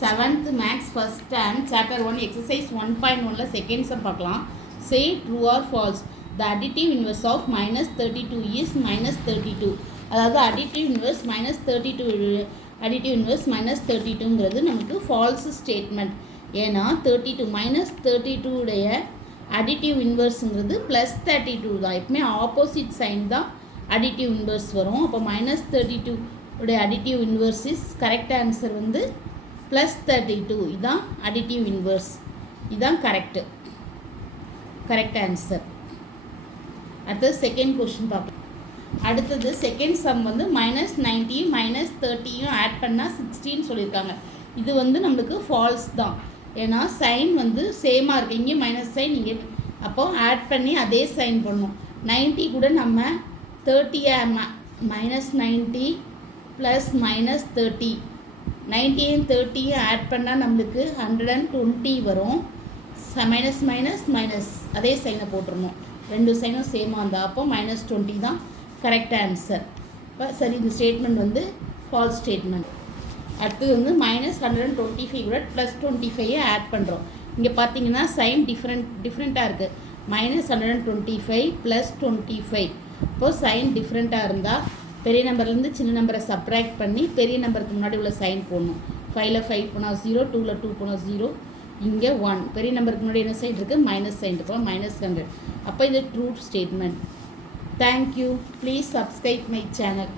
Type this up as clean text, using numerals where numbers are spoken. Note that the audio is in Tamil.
7th Max first term chapter 1 exercise 1.1 second sum பார்க்கலாம். Say true or false. The additive inverse of minus 32 is minus 32. அதாவது additive inverse minus 32 additive inverse minus 32ங்கிறது நமக்கு false statement. ஏன்னா 32 minus 32 உடைய additive inverseங்கிறது plus 32 தான். எப்பவுமே opposite sign தான் additive inverse வரும். அப்போ minus 32 உடைய additive inverse is correct answer வந்து plus 32. இதான் additive inverse. இதான் correct answer. அடுத்தது second question பார்க்கலாம். அடுத்தது second sum வந்து minus 90 minus 30 ஆட் பண்ணால் 16 சொல்லியிருக்காங்க. இது வந்து நம்மளுக்கு false தான். ஏன்னா சைன் வந்து சேமாக இருக்குது. இங்கே மைனஸ் சைன் இங்கே, அப்போது ஆட் பண்ணி அதே சைன் பண்ணணும். 90 கூட நம்ம 30 மைனஸ் 90 ப்ளஸ் மைனஸ் 30 90 30 ஆட் பண்ணால் நம்மளுக்கு 120 வரும். மைனஸ் மைனஸ் மைனஸ் அதே சைனை போட்டுருணும். ரெண்டு சைனும் சேமாக இருந்தால் அப்போ minus 20 தான் கரெக்ட் ஆன்சர். இப்போ சரி, இந்த ஸ்டேட்மெண்ட் வந்து ஃபால்ஸ் ஸ்டேட்மெண்ட். அடுத்தது வந்து minus 125 கூட ப்ளஸ் 25 ஆட் பண்ணுறோம். இங்கே பார்த்தீங்கன்னா சைன் டிஃப்ரெண்ட்டாக இருக்குது. minus 125 plus 25. இப்போது சைன் டிஃப்ரெண்ட்டாக இருந்தால் பெரிய நம்பர்லேருந்து சின்ன நம்பரை சப்ராக்ட் பண்ணி பெரிய நம்பருக்கு முன்னாடி உள்ள சைன் போடணும். 5ல் 5 போனால் 0, 2ல் 2 போனால் 0, இங்கே 1. பெரிய நம்பருக்கு முன்னாடி என்ன சைன் இருக்குது? மைனஸ் சைன் இருக்கும். minus 100. அப்போ இது true statement. Thank you. Please subscribe my channel.